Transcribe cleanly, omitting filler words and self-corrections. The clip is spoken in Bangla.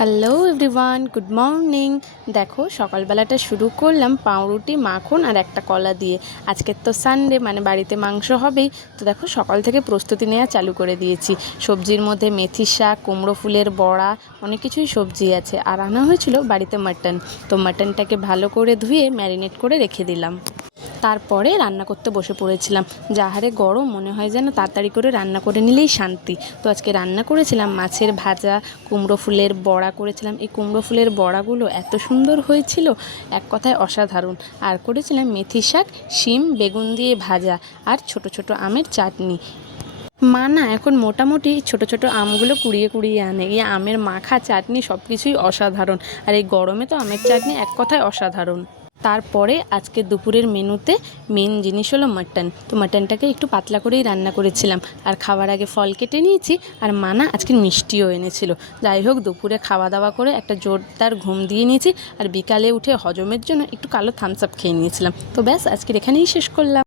Hello everyone, good morning. দেখো সকালবেলাটা শুরু করলাম পাউরুটি, মাখন আর একটা কলা দিয়ে। আজকের তো সানডে, মানে বাড়িতে মাংস হবেই। তো দেখো সকাল থেকে প্রস্তুতি নেওয়া চালু করে দিয়েছি। সবজির মধ্যে মেথির শাক, কুমড়ো ফুলের বড়া, অনেক কিছুই সবজি আছে। আর আনা হয়েছিল বাড়িতে মাটন। তো মাটনটাকে ভালো করে ধুয়ে ম্যারিনেট করে রেখে দিলাম। তারপরে রান্না করতে বসে পড়েছিলাম। যা হারে গরম, মনে হয় যেন তাড়াতাড়ি করে রান্না করে নিলেই শান্তি। তো আজকে রান্না করেছিলাম মাছের ভাজা, কুমড়ো ফুলের বড়া করেছিলাম। এই কুমড়ো ফুলের বড়াগুলো এত সুন্দর হয়েছিল, এক কথায় অসাধারণ। আর করেছিলাম মেথি শাক, শিম বেগুন দিয়ে ভাজা, আর ছোট ছোট আমের চাটনি। মা না এখন মোটামুটি ছোট ছোট আমগুলো কুড়িয়ে কুড়িয়ে আনে। এই আমের মাখা, চাটনি সব কিছুই অসাধারণ। আর এই গরমে তো আমের চাটনি এক কথায় অসাধারণ। তারপরে আজকে দুপুরের মেনুতে মেন জিনিস হলো মাটন। তো মাটনটাকে একটু পাতলা করেই রান্না করেছিলাম। আর খাওয়ার আগে ফল কেটে নিয়েছি। আর মা না আজকে মিষ্টিও এনেছিল। যাই হোক, দুপুরে খাওয়া দাওয়া করে একটা জোরদার ঘুম দিয়ে নিয়েছি। আর বিকালে উঠে হজমের জন্য একটু কালো থামস আপ খেয়ে নিয়েছিলাম। তো ব্যাস, আজকের এখানেই শেষ করলাম।